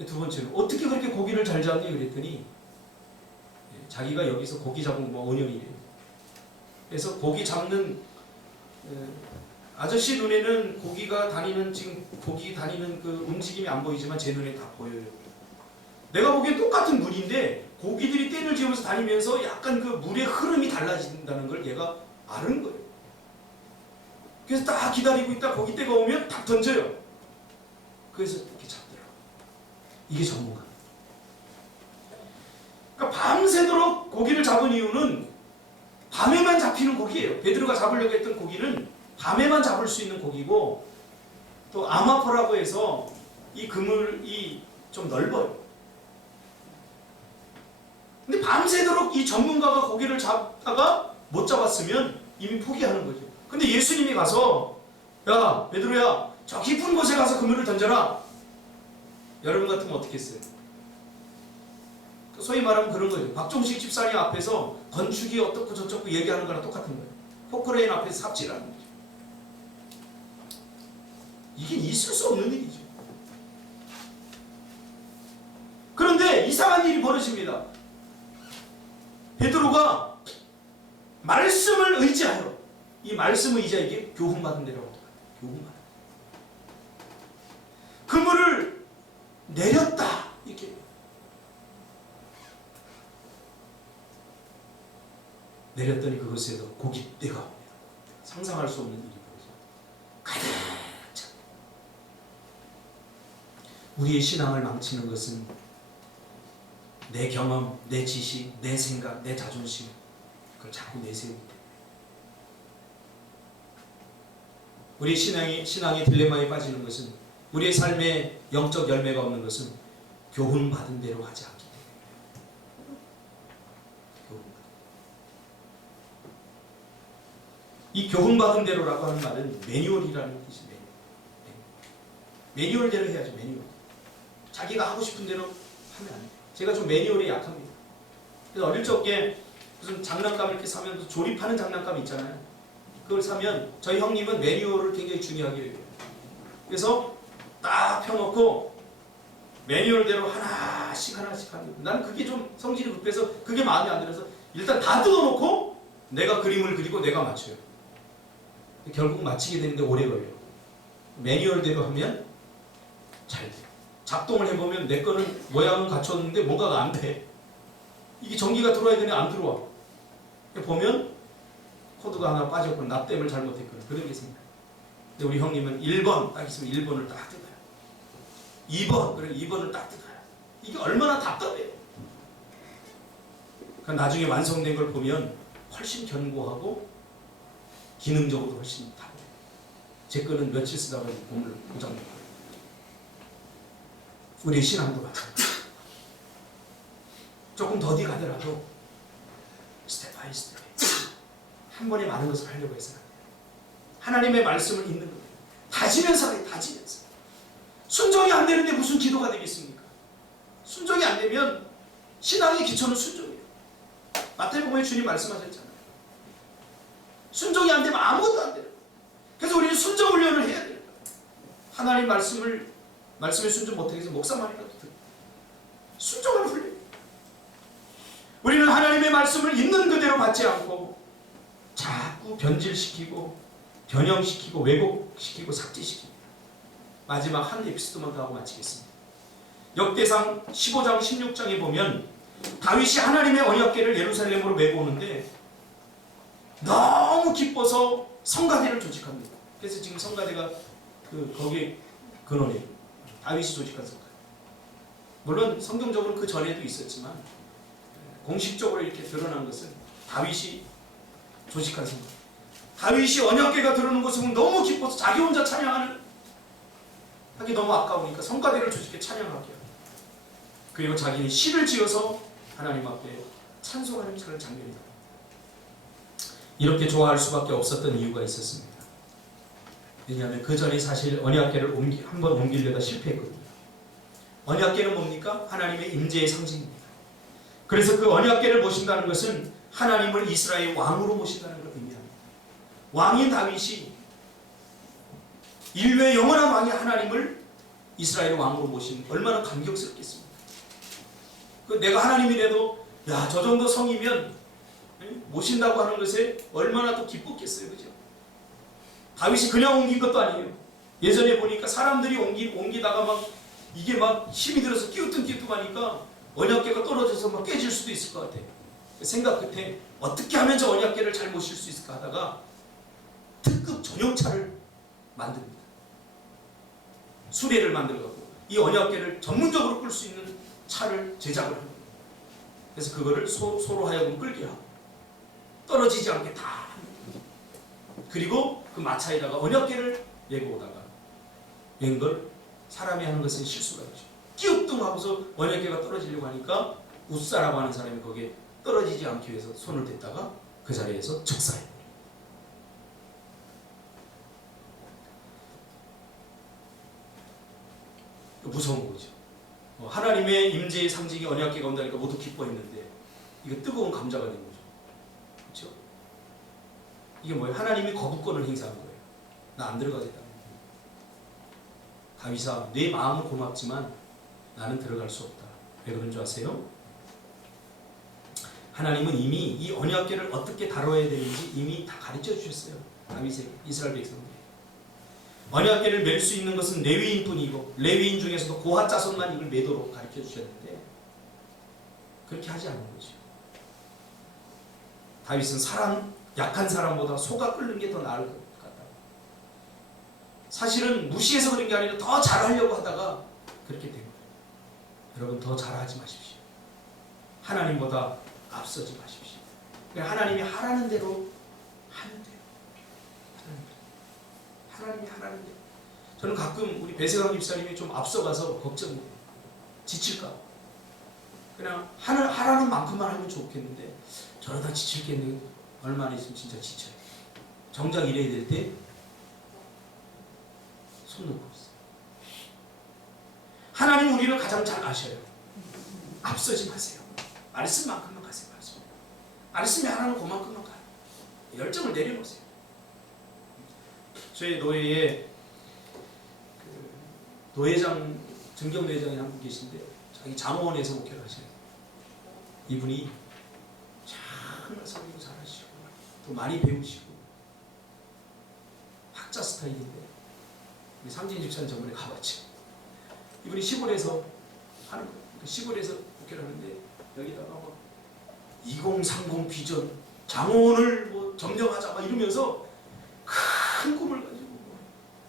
두 번째는 어떻게 그렇게 고기를 잘 잡니 그랬더니 자기가 여기서 고기 잡은 거 5년이래요. 그래서 고기 잡는 아저씨 눈에는 고기가 다니는 지금 고기 다니는 그 움직임이 안 보이지만 제 눈에 다 보여요. 내가 보기엔 똑같은 물인데 고기들이 떼를 지으면서 다니면서 약간 그 물의 흐름이 달라진다는 걸 얘가 아는 거예요. 그래서 딱 기다리고 있다 고기 떼가 오면 딱 던져요. 그래서 이렇게 잡더라고. 이게 전문가. 그러니까 밤새도록 고기를 잡은 이유는 밤에만 잡히는 고기예요. 베드로가 잡으려고 했던 고기는 밤에만 잡을 수 있는 고기고, 또 아마포라고 해서 이 그물이 좀 넓어요. 근데 밤새도록 이 전문가가 고기를 잡다가 못 잡았으면 이미 포기하는 거죠. 근데 예수님이 가서 야 베드로야 저 깊은 곳에 가서 그물을 던져라. 여러분 같으면 어떻게 했어요? 소위 말하면 그런 거죠. 박종식 집사님 앞에서 건축이 어떻고 저쩌고 얘기하는 거랑 똑같은 거예요. 포크레인 앞에서 삽질하는 거죠. 이게 있을 수 없는 일이죠. 그런데 이상한 일이 벌어집니다. 베드로가 말씀을 의지하여, 이 말씀을 의지하여 이게 교훈받은 데라고 합니다. 교훈받은. 그물을 내렸다 이렇게. 내렸더니 그것에서 고깃대가 옵니다. 상상할 수 없는 일이 벌어져. 가득 차. 우리의 신앙을 망치는 것은 내 경험, 내 지식, 내 생각, 내 자존심, 그걸 자꾸 내세우기 때문에. 우리 신앙의 딜레마에 빠지는 것은, 우리의 삶에 영적 열매가 없는 것은 교훈받은 대로 하지 않기 때문에. 이 교훈받은 대로라고 하는 말은 매뉴얼이라는 뜻이 매뉴얼대로 해야죠. 매뉴얼. 자기가 하고 싶은 대로 하면 안 돼요. 제가 좀 매뉴얼에 약합니다. 그래서 어릴 적에 무슨 장난감 이렇게 사면 조립하는 장난감 있잖아요. 그걸 사면 저희 형님은 매뉴얼을 굉장히 중요하게 여겨요. 그래서 딱 펴놓고 매뉴얼대로 하나씩 하는 거예요. 나는 그게 좀 성질이 급해서 그게 마음에 안 들어서 일단 다 뜯어놓고 내가 그림을 그리고 내가 맞춰요. 결국 맞히게 되는데 오래 걸려요. 매뉴얼대로 하면 잘 돼요. 작동을 해보면 내 거는 모양은 갖췄는데 뭔가가 안 돼. 이게 전기가 들어와야 되는데 안 들어와. 보면 코드가 하나 빠졌고 납땜을 잘못했거나 그런 게 있습니다. 근데 우리 형님은 1번 딱 있으면 1번을 딱 뜯어요. 2번 그래 2번을 딱 뜯어요. 이게 얼마나 답답해요. 그러니까 나중에 완성된 걸 보면 훨씬 견고하고 기능적으로 훨씬 다르고, 제 거는 며칠 쓰다가 몸을 고장내고. 우리의 신앙도 마찬가지. 조금 더디 가더라도 스텝 바이 스텝 한 번에 많은 것을 하려고 해서는 안 돼요. 하나님의 말씀을 읽는 거예요. 다지면서 해요. 다지면서. 순종이 안 되는데 무슨 기도가 되겠습니까? 순종이 안 되면 신앙의 기초는 순종이에요. 마태복음에 주님 말씀하셨잖아요. 순종이 안 되면 아무것도 안 돼요. 그래서 우리는 순종 훈련을 해야 돼요. 하나님 말씀에 순종 못하게 해서 목사 말이라도 듣고 순종을 훈련. 우리는 하나님의 말씀을 있는 그대로 받지 않고 자꾸 변질시키고 변형시키고 왜곡시키고 삭제시킵니다. 마지막 한 에피소드만 더 하고 마치겠습니다. 역대상 15장 16장에 보면 다윗이 하나님의 언약궤를 예루살렘으로 메고 오는데 너무 기뻐서 성가대를 조직합니다. 그래서 지금 성가대가 거기에 근원이에요. 다윗이 조직한 성가대. 물론 성경적으로 그 전에도 있었지만 공식적으로 이렇게 드러난 것은 다윗이 조직한 성가대. 다윗이 언약궤가 들어오는 것을 보면 너무 기뻐서 자기 혼자 찬양하는, 하기 너무 아까우니까 성가대를 조직해 찬양하게 하고, 그리고 자기는 시를 지어서 하나님 앞에 찬송하는 그런 장면이다. 이렇게 좋아할 수밖에 없었던 이유가 있었습니다. 왜냐하면 그 전에 사실 언약궤를 한번 옮기려다 실패했거든요. 언약궤는 뭡니까? 하나님의 임재의 상징입니다. 그래서 그 언약궤를 모신다는 것은 하나님을 이스라엘 왕으로 모신다는 걸 의미합니다. 왕인 다윗이 인류의 영원한 왕이 하나님을 이스라엘 왕으로 모신 얼마나 감격스럽겠습니까? 그 내가 하나님이라도 야, 저 정도 성이면 모신다고 하는 것에 얼마나 또 기뻤겠어요. 그죠? 다윗이 그냥 옮긴 것도 아니에요. 예전에 보니까 사람들이 옮기다가 막 이게 막 힘이 들어서 끼우뚱끼우뚱하니까 언약궤가 떨어져서 막 깨질 수도 있을 것 같아요. 생각 끝에 어떻게 하면 저 언약궤를 잘 모실 수 있을까 하다가 특급 전용차를 만듭니다. 수레를 만들어갖고 이 언약궤를 전문적으로 끌 수 있는 차를 제작을 합니다. 그래서 그거를 소로 하여금 끌게 하고 떨어지지 않게 다 합니다. 그리고 그 마차에다가 언약궤를 메고 오다가 웬걸 사람이 하는 것은 실수가 있죠. 끼우뚱하고서 언약궤가 떨어지려고 하니까 웃사라고 하는 사람이 거기에 떨어지지 않기 위해서 손을 댔다가 그 자리에서 적사해요. 무서운 거죠. 하나님의 임재의 상징이 언약궤가 온다니까 모두 기뻐했는데 이거 뜨거운 감자가 된 거죠. 그렇죠? 이게 뭐예요? 하나님이 거부권을 행사한 거예요. 나 안 들어가겠다. 다윗아, 내 마음은 고맙지만 나는 들어갈 수 없다. 왜 그런 줄 아세요? 하나님은 이미 이 언약궤를 어떻게 다뤄야 되는지 이미 다 가르쳐 주셨어요. 다윗에게, 이스라엘 백성들에게. 언약궤를 맬 수 있는 것은 레위인뿐이고 레위인 중에서도 고핫 자손만 이걸 매도록 가르쳐 주셨는데 그렇게 하지 않는 거죠. 다윗은 약한 사람보다 소가 끓는 게 더 나을 것 같다. 사실은 무시해서 그런 게 아니라 더 잘하려고 하다가 그렇게 된 거예요. 여러분 더 잘하지 마십시오. 하나님보다 앞서지 마십시오. 하나님이 하라는 대로 하면 돼요. 하나님이 하라는 대로. 저는 가끔 우리 배세강 집사님이 좀 앞서가서 걱정돼요. 지칠까? 그냥 하라는 만큼만 하면 좋겠는데 저러다 지칠겠네. 얼마나 있으면 진짜 지쳐요. 정작 일해야 될 때 손 놓고 있어요. 하나님 우리를 가장 잘 아셔요. 앞서지 마세요. 말씀만큼만 가세요. 말씀이 하라는 그만큼만 가요. 열정을 내려놓으세요. 저희 노예에 노회장, 정경 노회장이 한 분 계신데 자기 장호원에서 목회를 하셔요. 이분이 정말 설교 잘하시고 또 많이 배우시고 학자 스타일인데 우리 상진 집사님 저번에 가봤죠. 이분이 시골에서 하는 거예요. 시골에서 목회를 하는데 여기다가 막 2030 비전 장호원을 뭐 점령하자 막 이러면서 큰 꿈을 가지고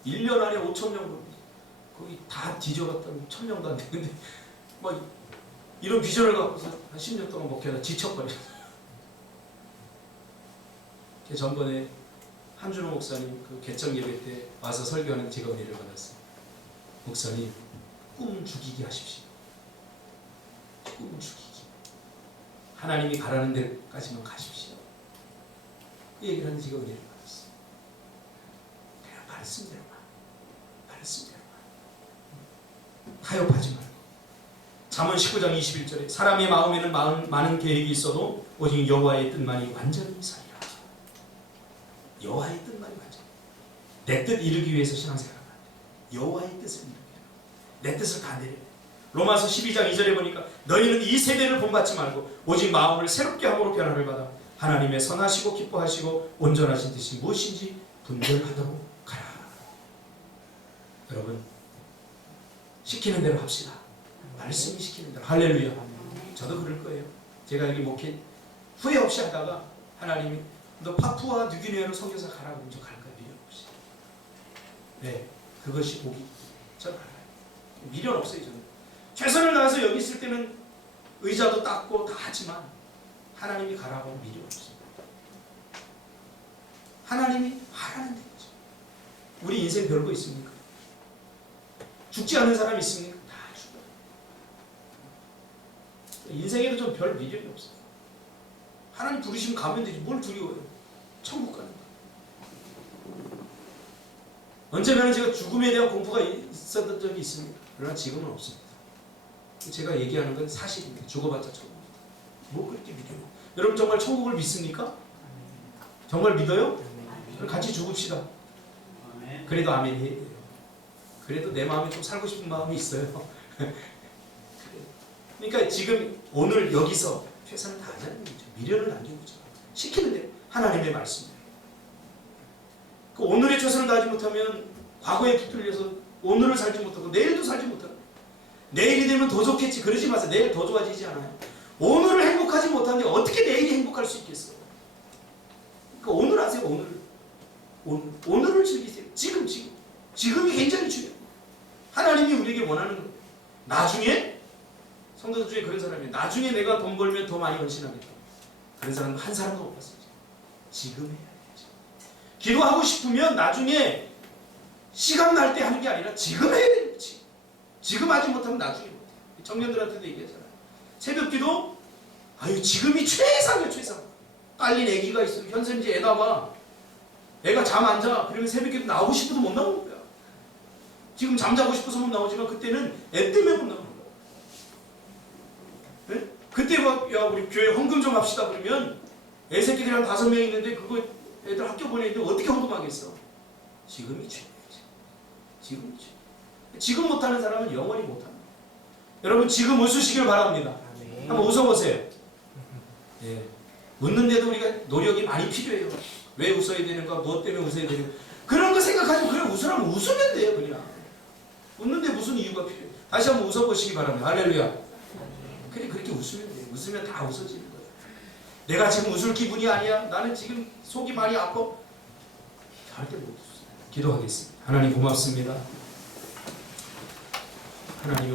1년 안에 5,000명 거기 다 뒤져갔다면 1,000명도 안 되는데 막 이런 비전을 갖고서 한 10년 동안 목회하다 지쳐버렸어요. 전번에 한준호 목사님 그 개척 예배 때 와서 설교하는 제가 은혜를 받았어요. 목사님 꿈 죽이게 하십시오. 꿈 죽이기. 하나님이 가라는 데까지만 가십시오. 그 얘기를 하는데 제가 은혜를 받았어요. 그냥 말씀대로만. 타협하지 말고. 잠언 19장 21절에 사람의 마음에는 많은 계획이 있어도 오직 여호와의 뜻만이 완전히 살리라. 여호와의 뜻만이 완전히. 내 뜻 이루기 위해서 신앙생활하면 안 돼. 여호와의 뜻을 이루기 위해서. 내 뜻을 다 내려. 로마서 12장 2절에 보니까 너희는 이 세대를 본받지 말고 오직 마음을 새롭게 함으로 변화를 받아 하나님의 선하시고 기뻐하시고 온전하신 뜻이 무엇인지 분별하도록 가라. 여러분 시키는 대로 합시다. 말씀이 시키는 대로. 할렐루야. 저도 그럴 거예요. 제가 여기 목회 후회 없이 하다가 하나님이 너 파푸아 뉴기니아로 선교사 가라고 하면 저 갈 거예요. 미련 없이. 네, 그것이 복이. 저 갈아요. 미련 없어요. 저는 최선을 다해서 여기 있을 때는 의자도 닦고 다 하지만 하나님이 가라고 하면 미련 없어요. 하나님이 하라는 데죠. 우리 인생 별거 있습니까? 죽지 않는 사람이 있습니까? 다 죽어요. 인생에도 좀 별 미련이 없어요. 하나님 부르시면 가면 되지. 뭘 두려워요. 천국 가는 거. 언제나 제가 죽음에 대한 공부가 있었던 적이 있습니다. 그러나 지금은 없습니다. 제가 얘기하는 건 사실입니다. 죽어봤자 천국입니다. 뭐 그렇게 믿어요? 여러분 정말 천국을 믿습니까? 정말 믿어요? 그럼 같이 죽읍시다. 그래도 아멘 해야 돼요. 그래도 내 마음에 좀 살고 싶은 마음이 있어요. 그러니까 지금 오늘 여기서 최선을 다하자는 거죠. 미련을 남겨보자. 시키는데 하나님의 말씀이에요. 그 오늘의 최선을 다하지 못하면 과거에 붙들려서 오늘을 살지 못하고 내일도 살지 못하고 내일이 되면 더 좋겠지 그러지 마세요. 내일 더 좋아지지 않아요. 오늘을 행복하지 못하는데 어떻게 내일이 행복할 수 있겠어요? 그러니까 오늘 하세요. 오늘을 즐기세요. 지금이 굉장히 중요해요. 하나님이 우리에게 원하는 거예요. 나중에 성도들 중에 그런 사람이 나중에 내가 돈 벌면 더 많이 헌신하겠다. 그런 사람 한 사람도 못 봤어요. 지금 해야 되죠. 기도하고 싶으면 나중에 시간 날 때 하는 게 아니라 지금 해야 되는 거지. 지금 하지 못하면 나중에 못해. 청년들한테도 얘기하잖아요. 새벽기도 지금이 최상이야 최상. 딸린 애기가 있어. 현생제 애 나와. 애가 잠 안 자. 그러면 새벽기도 나오고 싶어도 못 나오는 거야. 지금 잠자고 싶어서 못 나오지만 그때는 애 때문에 못 나오는 거야. 네? 그때 막 야 우리 교회 헌금 좀 합시다 그러면 애 새끼들이 한 5명 있는데 그거 애들 학교 보내는데 어떻게 헌금하겠어? 지금이 최고지. 지금이 최고. 지금 못하는 사람은 영원히 못합니다. 여러분 지금 웃으시길 바랍니다. 아멘. 한번 웃어보세요. 예. 웃는데도 우리가 노력이 많이 필요해요. 왜 웃어야 되는가? 무엇 때문에 웃어야 되는가? 그런 거 생각하지 그래 웃으라면 웃으면 돼요 그냥. 웃는데 무슨 이유가 필요해요. 다시 한번 웃어보시기 바랍니다. 할렐루야. 그래 그렇게 웃으면 돼요. 웃으면 다 웃어지는 거예요. 내가 지금 웃을 기분이 아니야. 나는 지금 속이 많이 아파. 절대 못 웃어요. 기도하겠습니다. 하나님 고맙습니다. 하나님